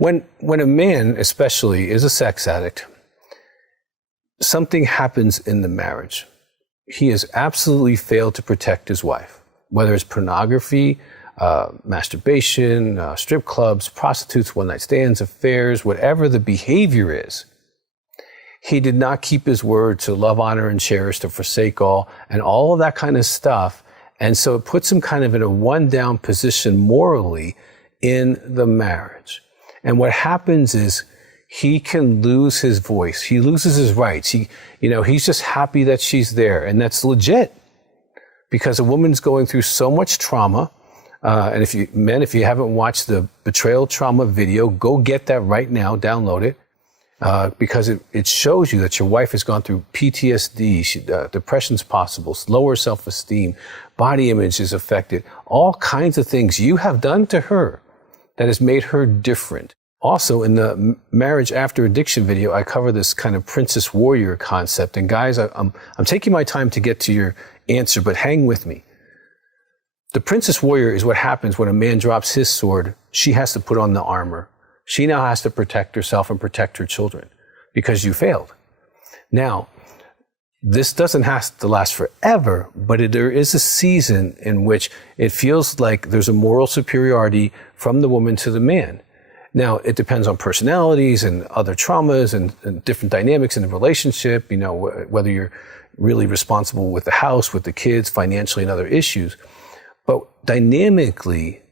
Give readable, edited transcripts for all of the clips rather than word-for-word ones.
When a man, especially, is a sex addict, something happens in the marriage. He has absolutely failed to protect his wife, whether it's pornography, masturbation, strip clubs, prostitutes, one-night stands, affairs, whatever the behavior is. He did not keep his word to love, honor, and cherish, to forsake all, and all of that kind of stuff. And so it puts him kind of in a one-down position morally in the marriage. And what happens is he can lose his voice. He loses his rights. He's just happy that she's there. And that's legit, because a woman's going through so much trauma. And if you haven't watched the betrayal trauma video, go get that right now, download it. Because it shows you that your wife has gone through PTSD, depression's possible, lower self-esteem, body image is affected, all kinds of things you have done to her that has made her different. Also, in the marriage after addiction video, I cover this kind of princess warrior concept. And guys, I'm taking my time to get to your answer, but hang with me. The princess warrior is what happens when a man drops his sword. She has to put on the armor. She now has to protect herself and protect her children because you failed. Now, this doesn't have to last forever, but there is a season in which it feels like there's a moral superiority from the woman to the man. Now, it depends on personalities and other traumas and different dynamics in the relationship, whether you're really responsible with the house, with the kids, financially, and other issues. But dynamically,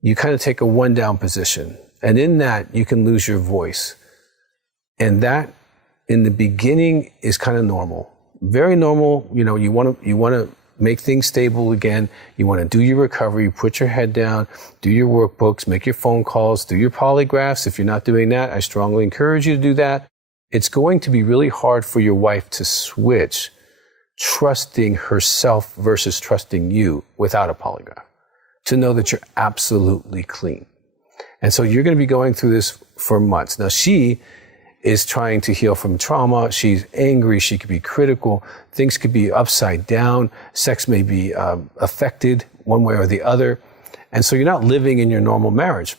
you kind of take a one-down position. And in that, you can lose your voice. And that, in the beginning, is kind of normal. Very normal. You want to make things stable again. You want to do your recovery, put your head down, do your workbooks, make your phone calls, do your polygraphs. If you're not doing that, I strongly encourage you to do that. It's going to be really hard for your wife to switch trusting herself versus trusting you without a polygraph, to know that you're absolutely clean. And so you're going to be going through this for months. Now, she is trying to heal from trauma. She's angry. She could be critical. Things could be upside down. Sex may be affected one way or the other. And so you're not living in your normal marriage.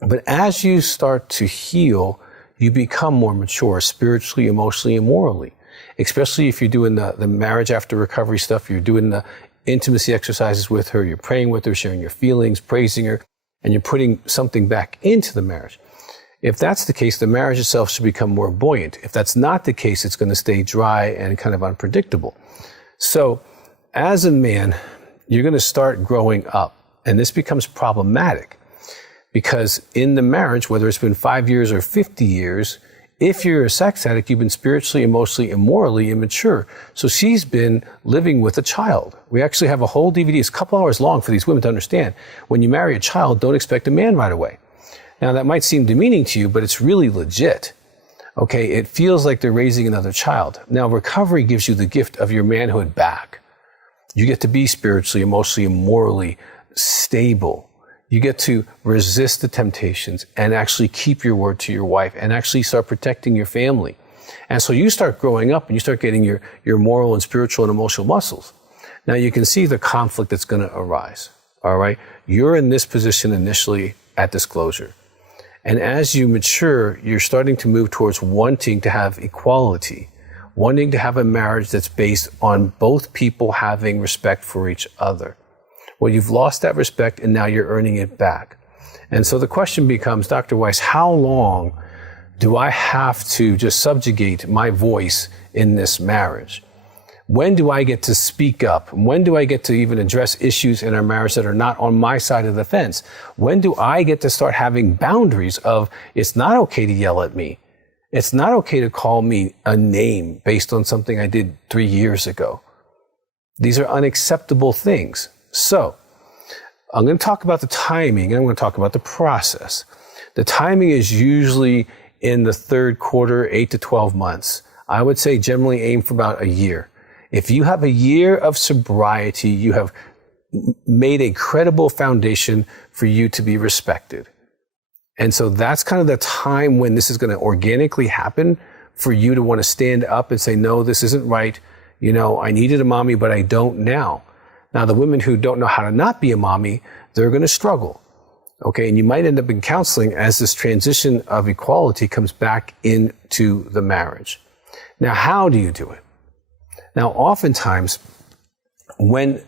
But as you start to heal, you become more mature spiritually, emotionally, and morally. Especially if you're doing the marriage after recovery stuff, you're doing the intimacy exercises with her, you're praying with her, sharing your feelings, praising her, and you're putting something back into the marriage. If that's the case, the marriage itself should become more buoyant. If that's not the case, it's going to stay dry and kind of unpredictable. So as a man, you're going to start growing up, and this becomes problematic because in the marriage, whether it's been 5 years or 50 years, if you're a sex addict, you've been spiritually, emotionally, and morally immature. So she's been living with a child. We actually have a whole DVD. It's a couple hours long for these women to understand. When you marry a child, don't expect a man right away. Now, that might seem demeaning to you, but it's really legit. Okay, it feels like they're raising another child. Now, recovery gives you the gift of your manhood back. You get to be spiritually, emotionally, and morally stable. You get to resist the temptations and actually keep your word to your wife and actually start protecting your family. And so you start growing up and you start getting your moral and spiritual and emotional muscles. Now you can see the conflict that's going to arise. All right. You're in this position initially at disclosure. And as you mature, you're starting to move towards wanting to have equality, wanting to have a marriage that's based on both people having respect for each other. Well, you've lost that respect and now you're earning it back. And so the question becomes, Dr. Weiss, how long do I have to just subjugate my voice in this marriage? When do I get to speak up? When do I get to even address issues in our marriage that are not on my side of the fence? When do I get to start having boundaries of, it's not okay to yell at me. It's not okay to call me a name based on something I did 3 years ago. These are unacceptable things. So I'm going to talk about the timing and I'm going to talk about the process. The timing is usually in the third quarter, 8 to 12 months. I would say generally aim for about a year. If you have a year of sobriety, you have made a credible foundation for you to be respected. And so that's kind of the time when this is going to organically happen for you to want to stand up and say, no, this isn't right. I needed a mommy, but I don't now. Now, the women who don't know how to not be a mommy, they're going to struggle. Okay, and you might end up in counseling as this transition of equality comes back into the marriage. Now, how do you do it? Now, oftentimes, when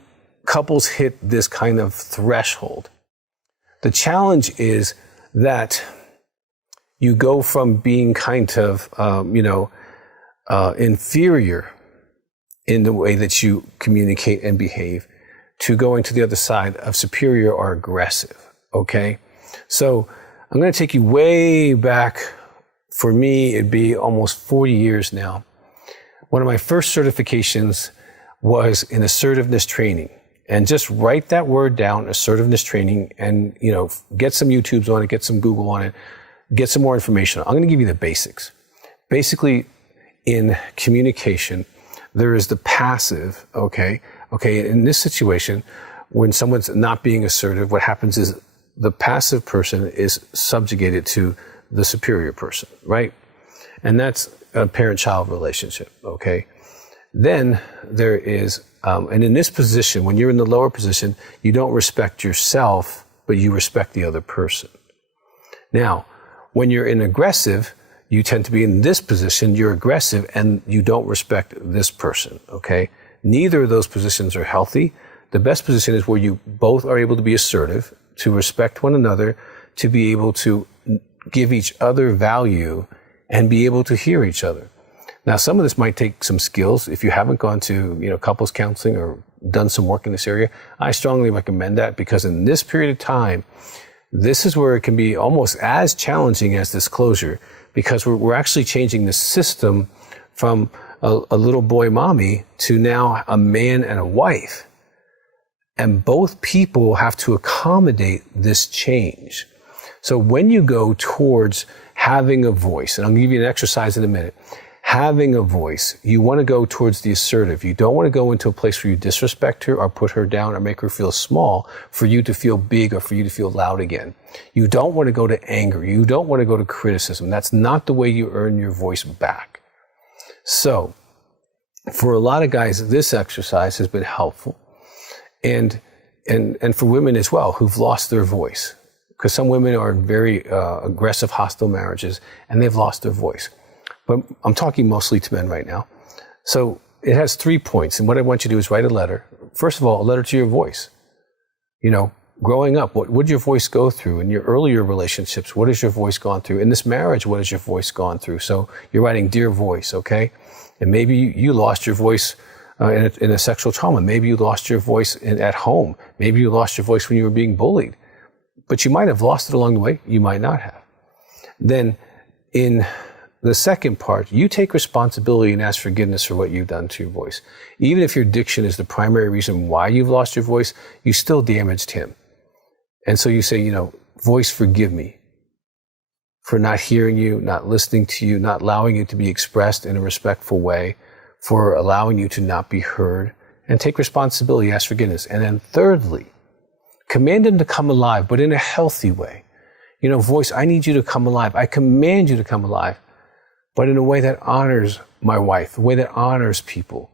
couples hit this kind of threshold, the challenge is that you go from being kind of, inferior in the way that you communicate and behave to going to the other side of superior or aggressive. Okay, so I'm going to take you way back. For me, it'd be almost 40 years now. One of my first certifications was in assertiveness training. And just write that word down, assertiveness training, and, get some YouTubes on it, get some Google on it, get some more information. I'm going to give you the basics. Basically, in communication, there is the passive, okay? In this situation, when someone's not being assertive, what happens is the passive person is subjugated to the superior person, right? And that's a parent-child relationship, okay? Then there is, and in this position, when you're in the lower position, you don't respect yourself, but you respect the other person. Now, when you're in aggressive, you tend to be in this position, you're aggressive, and you don't respect this person, okay? Neither of those positions are healthy. The best position is where you both are able to be assertive, to respect one another, to be able to give each other value, and be able to hear each other. Now, some of this might take some skills. If you haven't gone to, couples counseling or done some work in this area, I strongly recommend that, because in this period of time, this is where it can be almost as challenging as disclosure, because we're actually changing the system from a little boy mommy to now a man and a wife. And both people have to accommodate this change. So when you go towards having a voice, and I'll give you an exercise in a minute, having a voice, you want to go towards the assertive. You don't want to go into a place where you disrespect her or put her down or make her feel small for you to feel big or for you to feel loud again. You don't want to go to anger. You don't want to go to criticism. That's not the way you earn your voice back. So for a lot of guys, this exercise has been helpful. And for women as well who've lost their voice, because some women are in very aggressive, hostile marriages and they've lost their voice. But I'm talking mostly to men right now. So it has 3 points. And what I want you to do is write a letter. First of all, a letter to your voice. Growing up, what would your voice go through? In your earlier relationships, what has your voice gone through? In this marriage, what has your voice gone through? So you're writing, dear voice, okay? And maybe you lost your voice in a sexual trauma. Maybe you lost your voice at home. Maybe you lost your voice when you were being bullied. But you might have lost it along the way. You might not have. Then in the second part, you take responsibility and ask forgiveness for what you've done to your voice. Even if your diction is the primary reason why you've lost your voice, you still damaged him. And so you say, voice, forgive me for not hearing you, not listening to you, not allowing you to be expressed in a respectful way, for allowing you to not be heard, and take responsibility, ask forgiveness. And then thirdly, command him to come alive, but in a healthy way. Voice, I need you to come alive. I command you to come alive, but in a way that honors my wife, a way that honors people,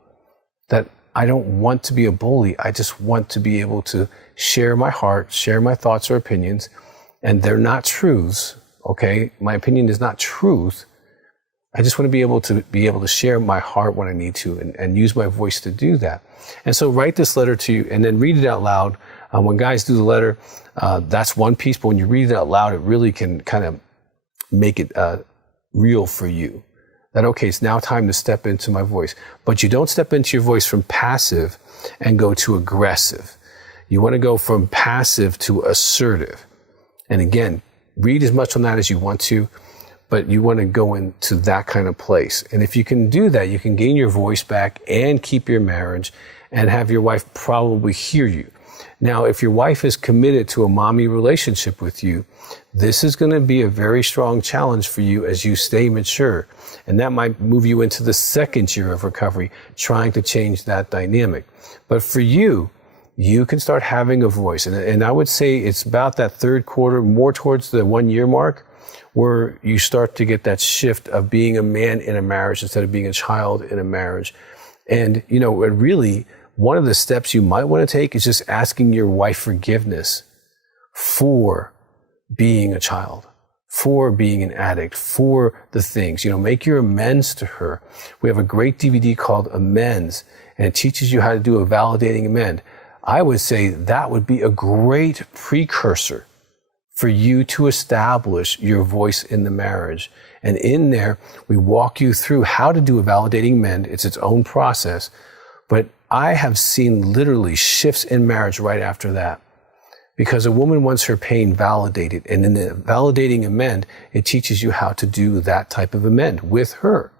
that I don't want to be a bully. I just want to be able to share my heart, share my thoughts or opinions, and they're not truths, okay? My opinion is not truth. I just want to be able to share my heart when I need to and use my voice to do that. And so write this letter to you and then read it out loud. When guys do the letter, that's one piece, but when you read it out loud, it really can kind of make it real for you. That, okay, it's now time to step into my voice. But you don't step into your voice from passive and go to aggressive. You want to go from passive to assertive. And again, read as much on that as you want to, but you want to go into that kind of place. And if you can do that, you can gain your voice back and keep your marriage and have your wife probably hear you. Now, if your wife is committed to a mommy relationship with you, this is going to be a very strong challenge for you as you stay mature. And that might move you into the second year of recovery, trying to change that dynamic. But for you, you can start having a voice. And I would say it's about that third quarter, more towards the 1 year mark, where you start to get that shift of being a man in a marriage instead of being a child in a marriage. And, really, one of the steps you might want to take is just asking your wife forgiveness for being a child, for being an addict, for the things. Make your amends to her. We have a great DVD called Amends, and it teaches you how to do a validating amend. I would say that would be a great precursor for you to establish your voice in the marriage. And in there, we walk you through how to do a validating amend. It's its own process. But I have seen literally shifts in marriage right after that. Because a woman wants her pain validated. And in the validating amend, it teaches you how to do that type of amend with her.